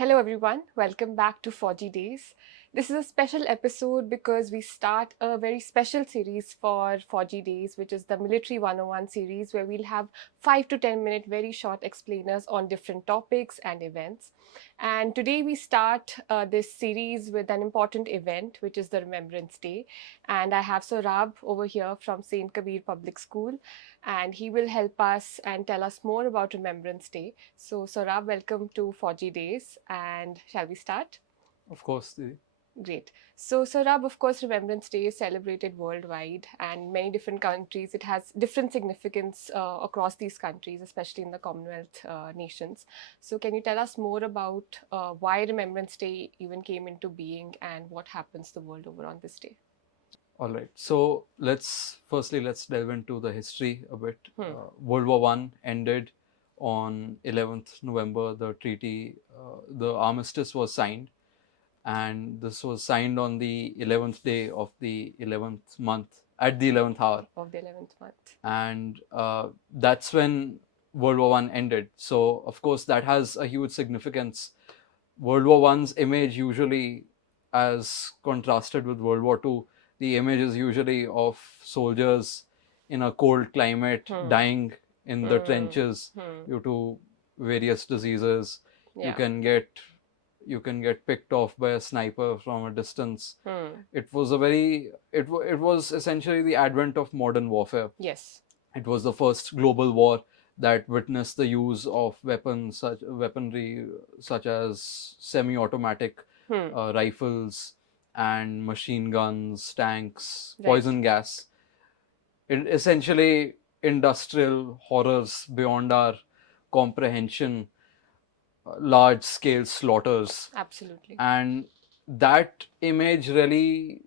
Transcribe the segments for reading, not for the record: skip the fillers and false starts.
Hello everyone, welcome back to Fauji Days. This is a special episode because we start a very special series for Fauji Days, which is the Military 101 series, where we'll have 5 to 10 minute very short explainers on different topics and events. And today we start this series with an important event, which is the Remembrance Day. And I have Sohraab over here from St Kabir Public School, and he will help us and tell us more about Remembrance Day. So, Sohraab, welcome to Fauji Days, and shall we start? Of course, Didi. Great. So, Sohraab, of course, Remembrance Day is celebrated worldwide, and many different countries. It has different significance across these countries, especially in the Commonwealth nations. So, can you tell us more about why Remembrance Day even came into being and what happens the world over on this day? All right. So let's delve into the history a bit. World War One ended on 11th November. The treaty, the armistice was signed, and this was signed on the 11th day of the 11th month at the 11th hour of the 11th month. And that's when World War One ended. So of course that has a huge significance. World War One's image usually, as contrasted with World War Two, the image is usually of soldiers in a cold climate dying in the trenches due to various diseases. Yeah. You can get picked off by a sniper from a distance. It was essentially the advent of modern warfare. Yes. It was the first global war that witnessed the use of weaponry such as semi-automatic rifles and machine guns, tanks, poison gas. Essentially industrial horrors beyond our comprehension, large-scale slaughters. Absolutely. And that image really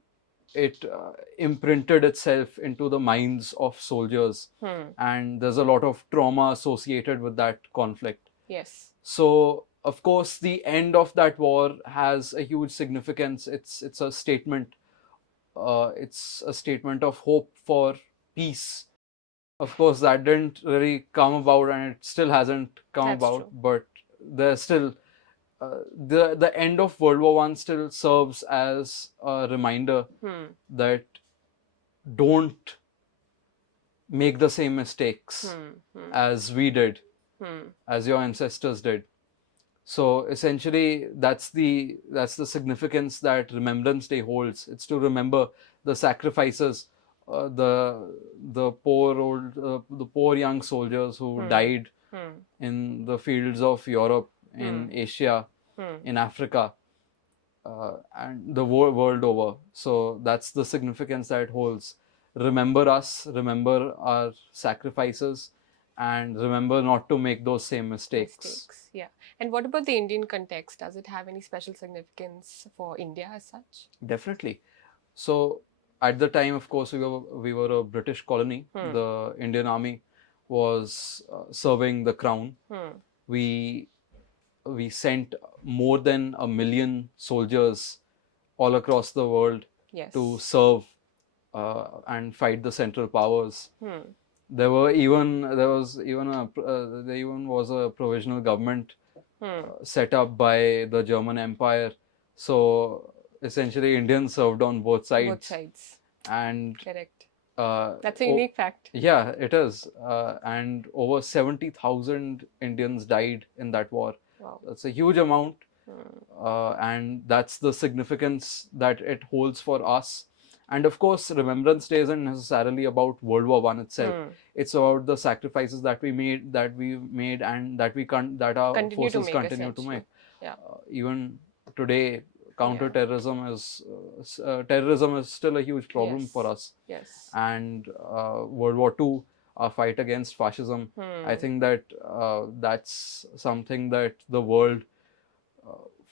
imprinted itself into the minds of soldiers, and there's a lot of trauma associated with that conflict. Yes. So of course the end of that war has a huge significance. It's a statement. It's a statement of hope for peace. Of course that didn't really come about, and it still hasn't come about. True. But there's still the end of World War One still serves as a reminder that don't make the same mistakes as we did, as your ancestors did. So essentially, that's the significance that Remembrance Day holds. It's to remember the sacrifices, the poor young soldiers who died in the fields of Europe, in Asia, in Africa, and the world over. So that's the significance that it holds. Remember us, remember our sacrifices, and remember not to make those same mistakes. Yeah. And what about the Indian context? Does it have any special significance for India as such? Definitely. So at the time, of course, we were a British colony. The Indian Army was serving the crown. We sent more than 1 million soldiers all across the world to serve and fight the Central Powers. There was even a provisional government set up by the German Empire. So essentially, Indians served on both sides. Both sides. And correct. That's a unique fact. Yeah, it is. And over 70,000 Indians died in that war. Wow. That's a huge amount. And that's the significance that it holds for us. And of course, Remembrance Day isn't necessarily about World War One itself. It's about the sacrifices that we made, and that our forces continue to make. Yeah. Even today, counter-terrorism terrorism is still a huge problem for us. Yes. And World War II, our fight against fascism, I think that that's something that the world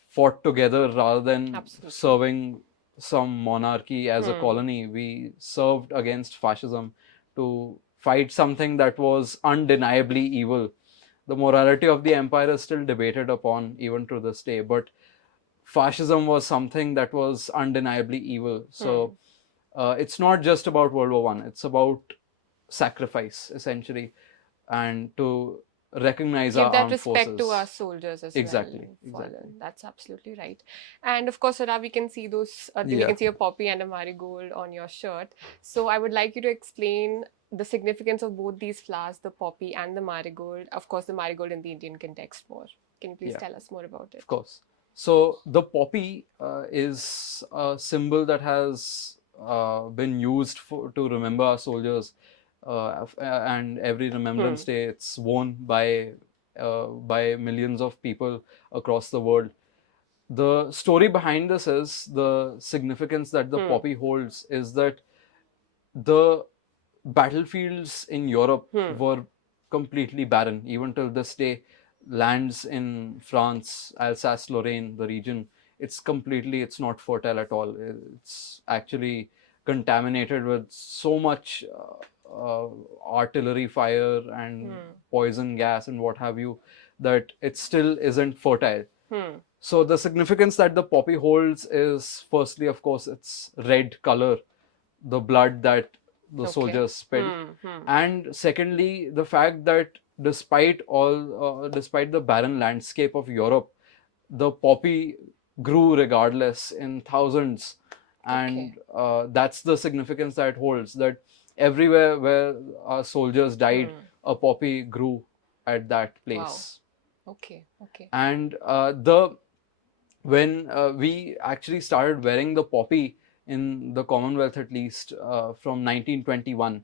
fought together rather than serving some monarchy as a colony. We served against fascism to fight something that was undeniably evil. The morality of the empire is still debated upon even to this day, but fascism was something that was undeniably evil. So it's not just about World War One. It's about sacrifice, essentially, and to recognize give our that armed respect forces. to our soldiers as Exactly, well. exactly. That's absolutely right. And of course, Sohraab, we can see those. We Yeah. can see a poppy and a marigold on your shirt. So I would like you to explain the significance of both these flowers, the poppy and the marigold. Of course, the marigold in the Indian context more. Can you please Yeah. tell us more about it? Of course. So the poppy is a symbol that has been used to remember our soldiers, and every Remembrance Day it's worn by millions of people across the world. The story behind this is the significance that the poppy holds is that the battlefields in Europe were completely barren. Even till this day, lands in France, Alsace-Lorraine, the region, it's not fertile at all. It's actually contaminated with so much artillery fire and poison gas and what have you, that it still isn't fertile. So the significance that the poppy holds is, firstly, of course, its red color, the blood that the soldiers spilled, and secondly, the fact that despite the barren landscape of Europe, the poppy grew regardless in thousands, and that's the significance that it holds. That everywhere where our soldiers died, a poppy grew at that place. Wow. Okay. And when we actually started wearing the poppy in the Commonwealth, at least from 1921,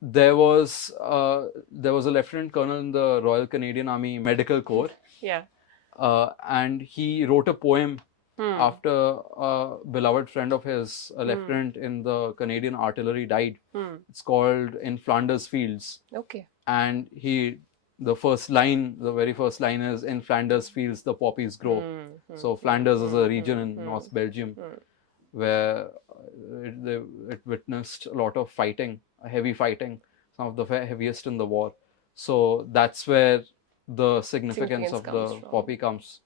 there was a lieutenant colonel in the Royal Canadian Army Medical Corps, Yeah. and he wrote a poem after a beloved friend of his, a lieutenant in the Canadian Artillery, died. It's called "In Flanders Fields." Okay. And the very first line is, "In Flanders Fields the poppies grow." So Flanders is a region in North Belgium where it witnessed a lot of fighting, heavy fighing, some of the heaviest in the war. So that's where the significance of the poppy comes.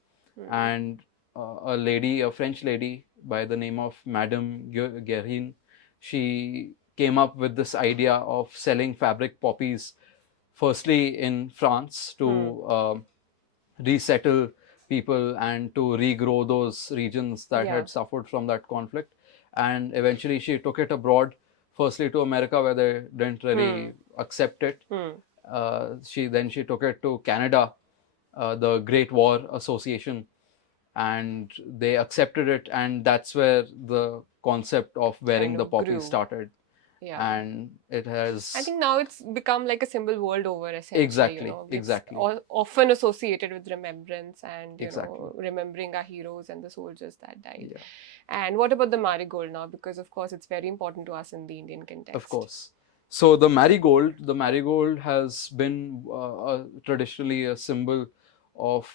And a French lady by the name of Madame Guerin, she came up with this idea of selling fabric poppies, firstly in France, to resettle people and to regrow those regions that had suffered from that conflict. And eventually she took it abroad, firstly to America, where they didn't really accept it. She took it to Canada, the Great War Association, and they accepted it, and that's where the concept of wearing the poppy started. Yeah. And it has, I think now it's become like a symbol world over, essentially. Exactly. It's often associated with remembrance and, remembering our heroes and the soldiers that died. Yeah. And what about the marigold now? Because, of course, it's very important to us in the Indian context. Of course. So the marigold has been traditionally a symbol of,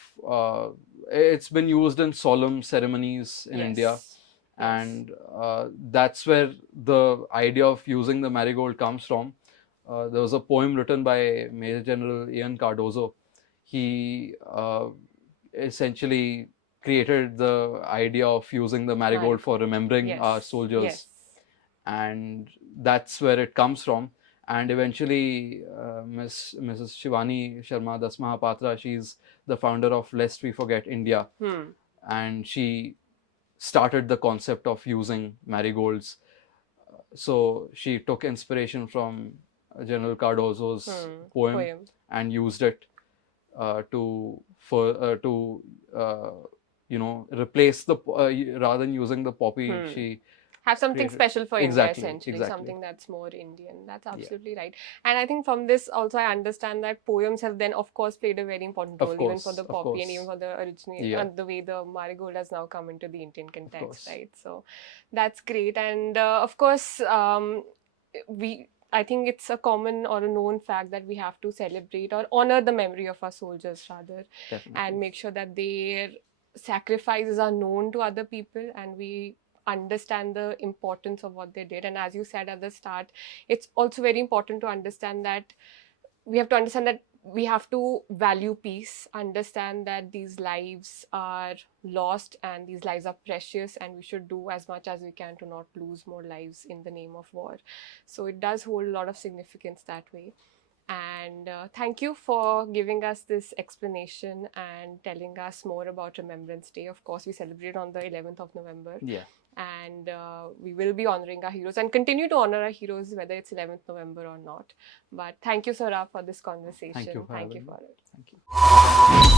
it's been used in solemn ceremonies in India. And that's where the idea of using the marigold comes from. There was a poem written by Major General Ian Cardozo. He essentially created the idea of using the marigold for remembering our soldiers. And that's where it comes from. And eventually, Mrs. Shivani Sharma Das Mahapatra, she's the founder of Lest We Forget India. And she started the concept of using marigolds. So she took inspiration from General Cardozo's poem and used it to replace the rather than using the poppy. She have something special for India, essentially, something that's more Indian. That's absolutely right. And I think from this also I understand that poems have then, of course, played a very important role, even for the poppy and even for the original, the way the marigold has now come into the Indian context, right? So that's great. And of course, I think it's a common or a known fact that we have to celebrate or honor the memory of our soldiers, rather, and make sure that their sacrifices are known to other people and we understand the importance of what they did. And as you said at the start, it's also very important to understand that we have to value peace, understand that these lives are lost and these lives are precious, and we should do as much as we can to not lose more lives in the name of war. So it does hold a lot of significance that way. And thank you for giving us this explanation and telling us more about Remembrance Day. Of course, we celebrate on the 11th of November. Yeah. And we will be honoring our heroes and continue to honor our heroes, whether it's 11th November or not. But thank you, Sohraab, for this conversation. Thank you for Thank you having for me. it. Thank you.